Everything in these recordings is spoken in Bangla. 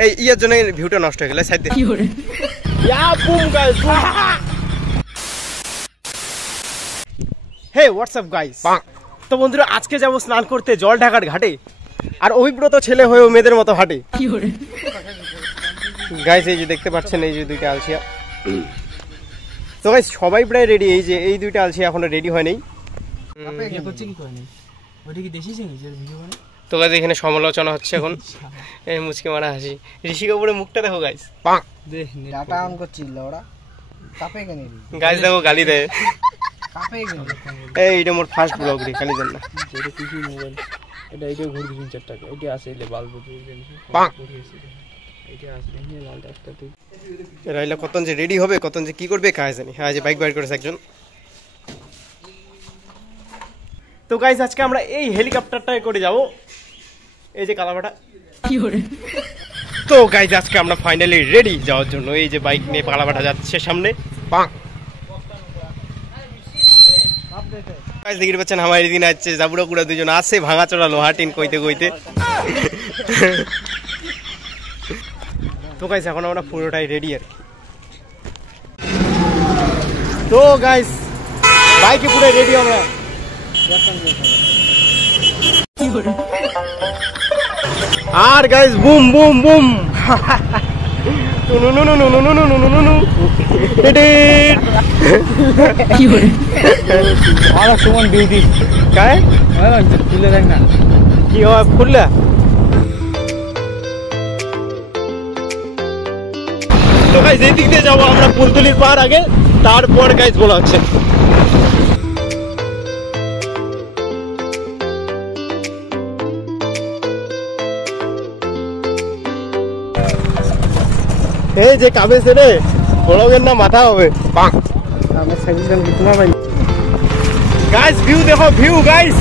এই ইয়ার জন্য ভিউটা নষ্ট হয়ে গেল সাইড দিয়ে হে হোয়াটসঅ্যাপ গাইস। তো বন্ধুরা আজকে যাবো স্নান করতে জলঢাকার ঘাটে, আর অভিব্রত ছেলে হয়েও মেয়েদের মতো হাঁটে। গাইস এই যে দেখতে পাচ্ছেন এই যে দুইটা আলসিয়া। তো গাইস সবাই প্রায় রেডি, এই যে এই দুইটা আলসিয়া এখনো রেডি হয় নাই। তো গাইস এখানে সমালোচনা হচ্ছে এখন, এই মুচকে মারা হাসি। ঋষি কাপুরের মুখটা দেখো গাইস, গাইস দেখো গালি দেয়। এই এটা মোর ফার্স্ট ব্লগ রে, গালি দেন না। এটা এটা ঘুরে দিন 4 টাকা এটা আছে এলে বাল্ব দিয়ে এটা আছে নিয়ে লালটা একটাতে রাইলা কতন যে রেডি হবে, কতন যে কি করবে কাজ জানি। হ্যাঁ যে বাইক বাইর করেছে একজন। তো গাইস আজকে আমরা এই হেলিকপ্টারটায় করে যাব, এই যে কালাবাটা কি করে। তো গাইস আজকে আমরা ফাইনালি রেডি যাওয়ার জন্য, এই যে বাইক নিয়ে কালাবাটা যাচ্ছে সামনে। গাইস দেখতে পাচ্ছেন আমার এদিন আছে জাবুড়া কুড়া দুজন আছে ভাঙাচোরা লোহা টিন কইতে কইতে। তো গাইস এখন আমরা পুরোটাই রেডি আর কি। তো গাইস বাইকে পুরো রেডি আমরা। আর গাইস বুম বুম বুম কি করে আর সুমন বিউটি काय খুলে দেখ না কি হয় খুললা। তো গাইস এই দিক দিয়ে যাবো আমরা পুলতলির পার আগে, তারপর গাইস বলা হচ্ছে। এই যে কাবে সে রে বড়গের না মাথা হবে আমি সাইকেল কিतना ভাই। গাইস ভিউ দেখো ভিউ গাইস,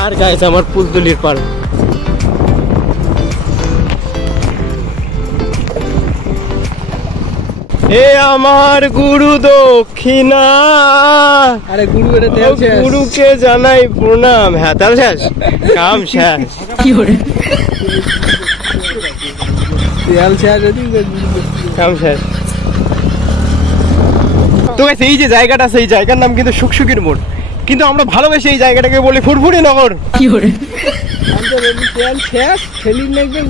আর গাইস আমার পুলতলির পার। এ আমার গুরু দক্ষিণা, আরে গুরু এটা তেল শেষ, গুরুকে জানাই প্রণাম। হ্যাঁ তেল শেষ, কাম শেষ কি করে তেল শেষ কাম শেষ। তো গাইস এই যে জায়গাটা আছে, এই জায়গার নাম কিন্তু শুকশুকির মোড়, কিন্তু আমরা ভালোবেসে এই জায়গাটাকে বলি ফুরফুরি নগর কি করে। তেল শেষ খেলি লাগবে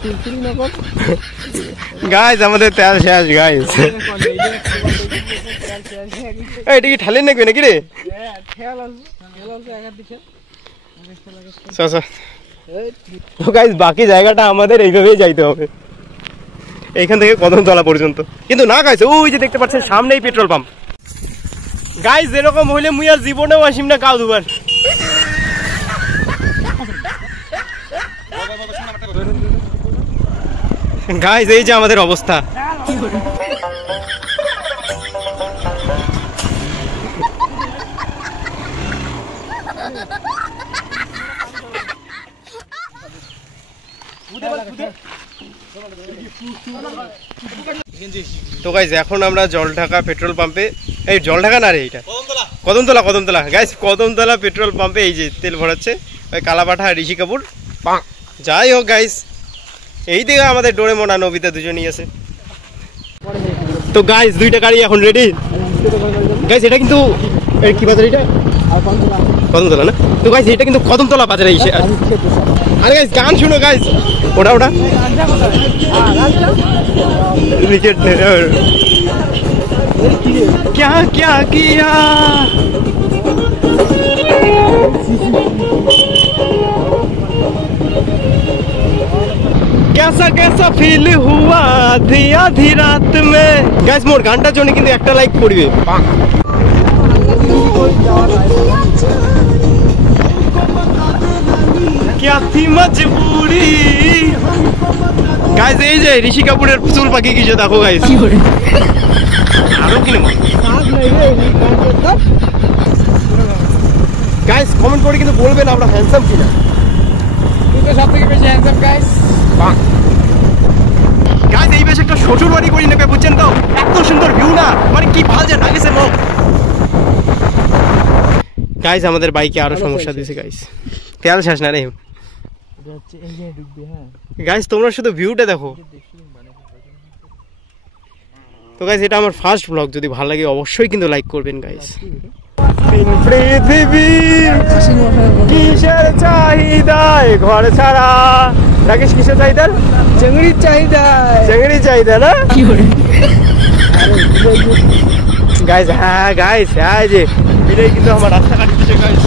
ফুরফুরি নগর। গাইস আমাদের তেল শেষ গাইস। এটা কি ঠালে নাকি নাকি রে। তো গাইস বাকি জায়গাটা আমাদের এইভাবেই যাইতে হবে, এইখান থেকে কদমতলা পর্যন্ত। কিন্তু না গাইস ওই যে দেখতে পাচ্ছেন সামনেই পেট্রোল পাম্প। গাইস এরকম হইলে মুই আর জীবনেও আসিম না কাউ দুবার। গাইস এই যে আমাদের অবস্থা। তো গাইস এখন আমরা জলঢাকা পেট্রোল পাম্পে, এই জলঢাকা না রে এটা কদমতলা, কদমতলা গাইস কদমতলা পেট্রোল পাম্পে এই যে তেল ভরাচ্ছে ওই কালাপাঠা ঋষি কাপুর। যাই হোক গাইস এই দিকে আমাদের ডোরেমন আর নবিতা দুজনই আছে। তো গাইস দুইটা গাড়ি এখন রেডি গাইস। এটা কিন্তু কি বাজার এটা কদমতলা না। তো গাইস এটা কিন্তু কদমতলা বাজারে এসে। আরে গাইস গান শুনো গাইস, ওটা ওটা উইকেট क्या क्या किया कैसा कैसा फील हुआ आधी आधी रात में। गाइस मोर गानটার জন্য কিন্তু একটা লাইক করবে। क्या थी मजबूरी। गाइस এই যে ঋষি কাপুরের চুল পাখি কিছু দেখো গাইস আরো কি নেব গাইস কমেন্ট করে কিন্তু বলবেন আমরা হ্যান্ডসাম কিনা। কিন্তু সবথেকে বেশি হ্যান্ডসাম গাইস। গাইস এই বেশ একটা শ্বশুর বাড়ি করে নেবে বুঝছেন তো, এত সুন্দর ভিউ না মানে কি ভালো যে লাগেছে মুখ। গাইস আমাদের বাইকে আরো সমস্যা দিয়েছে গাইস, তেল শেষ না রে গাইস, তোমরা শুধু ভিউটা দেখো। তো গাইস এটা আমার ফার্স্ট ব্লগ, যদি ভালো লাগে অবশ্যই কিন্তু লাইক করবেন গাইস। পৃথিবী কিসের চাহিদায় ঘর ছাড়া, রাকেশ কিসের চাহিদা? চিংড়ির চাহিদা, চিংড়ির চাহিদা না কি করে গাইস? হ্যাঁ গাইস, হ্যাঁ যে এটাই কিন্তু আমার রাস্তা কাটিয়েছে গাইস।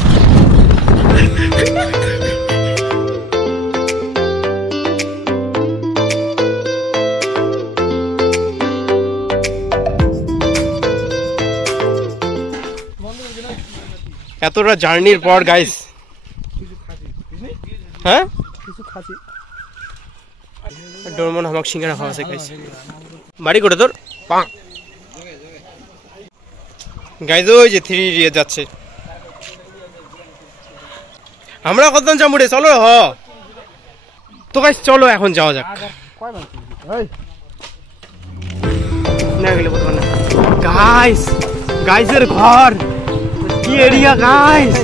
এতটা জার্নির পর গাইস, হ্যাঁ ডোরমন হামাক সিঙ্গারা খাওয়া আছে গাইস। বাড়ি করে তোর গাইস, ওই যে 3 ইডিয়ট যাচ্ছে। আমরা কতজন যাবো রে? চলো হ তো গাইস, চলো এখন যাওয়া যাক। গাইস গাইসের ঘর কি এরিয়া গাইস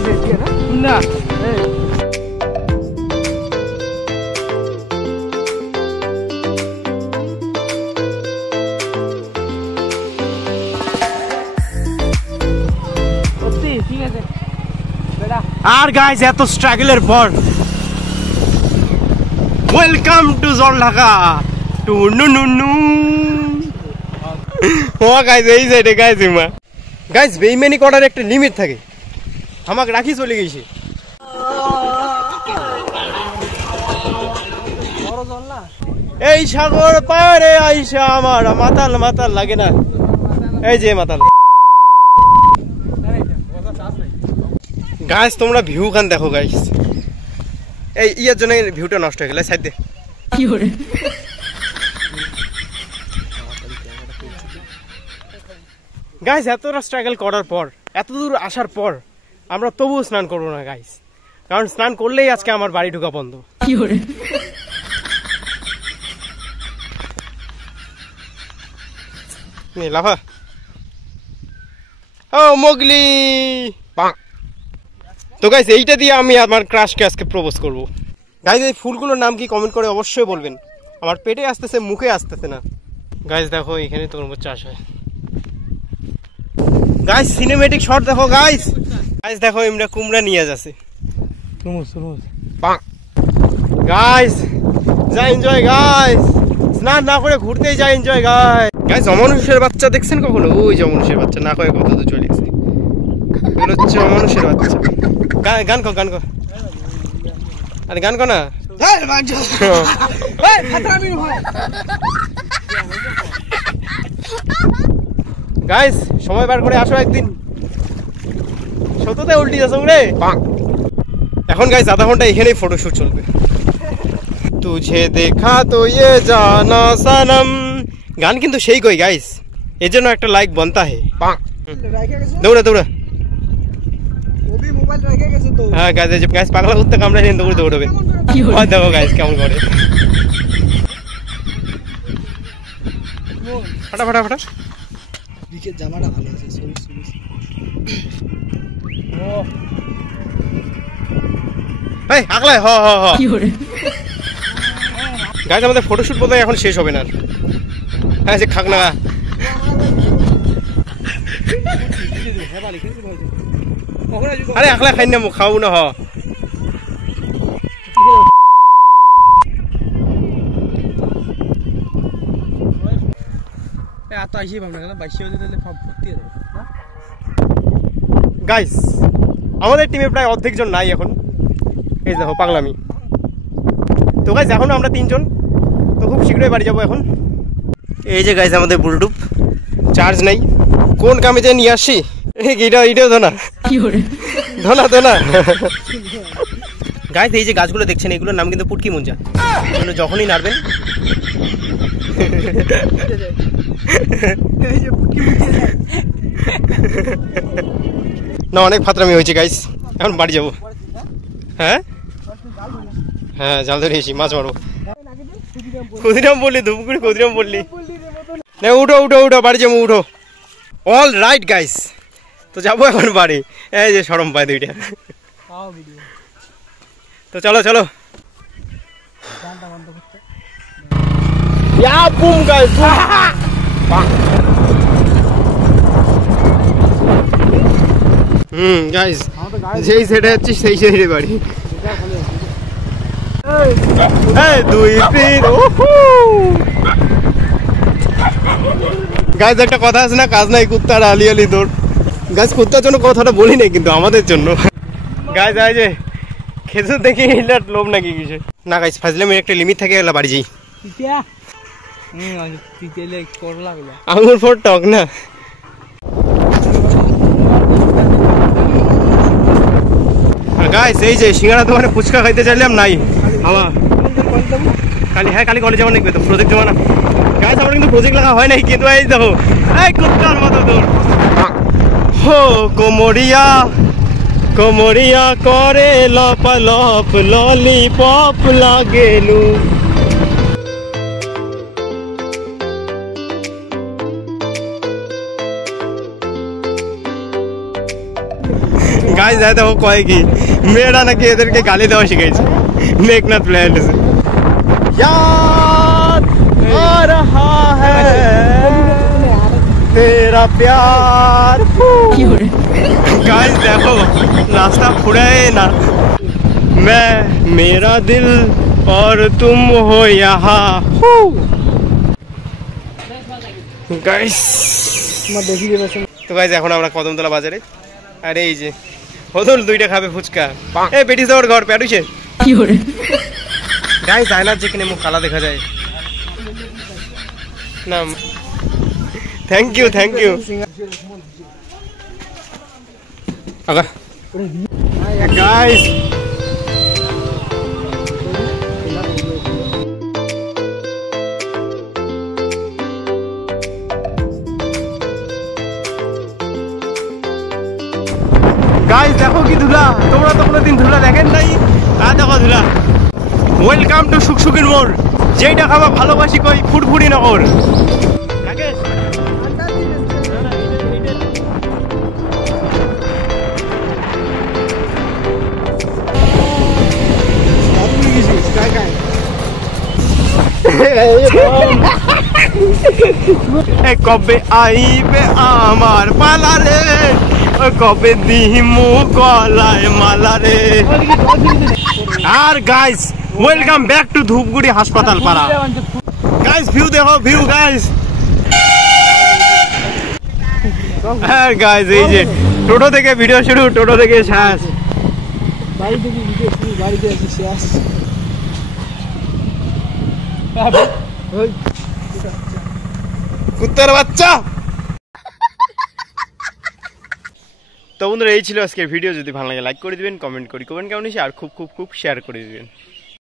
না, আর গাইস এত স্ট্রাগলের পর ওয়েলকাম টু জলঢাকা টু নুনুনু। ও গাইস এই সাইডে গাইস ইমা গাইস বেইমানি করার একটা লিমিট থাকে, আমাকে রাখি চলে গেছে। এই সাগর পারে আইসা আমার মাতাল মাতাল লাগে না, এই যে মাতাল। গাইস তোমরা ভিউ খান দেখো গাইস, এই ইয়ার জন্য ভিউটা নষ্ট হয়ে গেল। সাইড দে কি করে গাইস, এতটা স্ট্রাগল করার পর, এত দূর আসার পর আমরা তবুও স্নান করবো না গাইস, কারণ স্নান করলেই আজকে আমার বাড়ি ঢোকা বন্ধ। কি করে লাফা ও মোগলি। তো গাইস এইটা দিয়ে আমি আমার ক্রাশকে আজকে প্রপোজ করবো। গাইস এই ফুলগুলোর নাম কি কমেন্ট করে অবশ্যই বলবেন, আমার পেটে আসতেছে মুখে আসতেছে না। গাইস দেখো এখানে তরমুজ চাষ হয় গাইস, সিনেমেটিক শট দেখো গাইস। গাইস দেখো এমরা কুমড়া নিয়ে যাচ্ছে গাইস, যা এনজয় গাইস, স্নান না করে ঘুরতেই যা এনজয় গাইস। গাইস অমানুষের বাচ্চা দেখছেন কখনো? ওই যে অমানুষের বাচ্চা, না করে কত তো চলে গেছে, এগুলো হচ্ছে অমানুষের বাচ্চা। গান কর গান কর, আরে গান কর না। গাইস সময় বার করে আসো একদিন, সত্যতে উল্টি যাচ্ছ রে। এখন গাইস আধা ঘন্টা এখানেই ফটোশুট চলবে। তুঝে দেখা তো ইয়ে জানা সানম, গান কিন্তু সেই কই গাইস, এর জন্য একটা লাইক বনতা হে। দৌড়া দৌড়া, হ্যাঁ গাইস গাইস পাগলা করতে কামড়া নিয়ে দৌড়ে দৌড়বে। দেখো গাইস কেমন করে, ফাটা ফাটা ফাটা। জামাটা ভালো আছে, এই আগলাই হ হ হ। গাইস আমাদের ফটোশুট বোধহয় এখন শেষ হবে না। হ্যাঁ যে খাক না, আরে আগলা খাই না মুখ খাও না হ। গাইস আমাদের টিমে প্রায় অর্ধেক জন নাই এখন, এই দেখো পাগলামি। তো গাইস এখন আমরা 3 জন, তো খুব শীঘ্রই বাড়ি যাবো এখন। এই যে গাইস আমাদের বুলটুপ, চার্জ নাই, কোন কামে যে নিয়ে আসি। এটাও ধনা ধনা ধনা। গাইস এই যে গাছগুলো দেখছেন এগুলোর নাম কিন্তু পুটকি মুঞ্জা, যখনই নাড়বেন না অনেক ফাতরামি হয়েছে গাইস, এখন বাড়ি যাবো। হ্যাঁ হ্যাঁ জাল ধরে এসি, মাছ মারবো। ক্ষুদিরাম বললি ধুমকুড়ি, ক্ষুদিরাম বললি না। উঠো উঠো উঠো, বাড়ি যাবো উঠো। অল রাইট গাইস, তো তো যাবো এখন বাড়ি। এই যে সরম পায় দুইটা। তো চলো চলো। গাইস যেই সাইডে যাচ্ছি সেই সাইডে বাড়ি। দুই তিন গাইস একটা কথা আছে না, কাজ নাই কুত্তার আলি আলি দৌড়। গাইস কুত্তার জন্য কথাটা বলি নাই কিন্তু আমাদের জন্য। গাইস এই যে খেজুর দেখি এটার লোভ নাকি কিছু না। গাইস ফাজলামের একটা লিমিট থাকে, এলা বাড়ি যাই। আঙুর ফোর টক না। গাইস এই যে সিঙ্গারা দোকানে ফুচকা খাইতে চাইলাম নাই হাওয়া। কালি হ্যাঁ কালি কলেজে যাবো নাকি তো প্রজেক্ট জমা না। গাইস আমার কিন্তু প্রজেক্ট লাগা হয় নাই কিন্তু এই দেখো এই কুত্তার মতো দৌড়। হো কোমরিয়া কোমরিয়া করে লপালপ ললিপপ লাগেলু। গাইস দেখো কয় কি মেয়েরা নাকি এদেরকে গালি দেওয়া শিখাইছে। মেঘনাথ প্ল্যান্ট याद आ रहा है तेरा प्यार। गाइस देखो रास्ता फुराए ना, मैं मेरा दिल और तुम हो यहाँ। गाइस তো গাইস এখন আমরা কদমতলা বাজারে। আরে এই যে হদল দুইটা খাবে ফুচকা। এই বেটি যাওয়ার ঘর প্যাডুছে কি করে। গাইস আয়নার যেখানে মুখ কালা দেখা যায় না। Thank you thank you. Guys guys দেখো কি ধুলা, তোমরা তো কোনোদিন ধুলা দেখেন নাই। আর দেখো ধুলা। ওয়েলকাম টু সুকসুকির মোড়, যেইটা খাবা ভালোবাসি কই ফুরফুরি নগর। কবে আইবে আমার পালা রে, কবে দিমু গলায় মালা রে। আর guys welcome back to Dhupguri হাসপাতাল পাড়া। গাইস ভিউ দেখো ভিউ গাইস। হ্যাঁ গাইস এই যে টোটো থেকে ভিডিও শুরু, টোটো থেকে শেষ। বাড়ি থেকে ভিডিও শুরু, বাড়ি থেকে শেষ। কুত্তার বাচ্চা। তো বন্ধুরা এই ছিল আজকের ভিডিও। যদি ভালো লাগে লাইক করে দিবেন, কমেন্ট কেমন হয়েছে আর খুব খুব খুব শেয়ার করে দিবেন।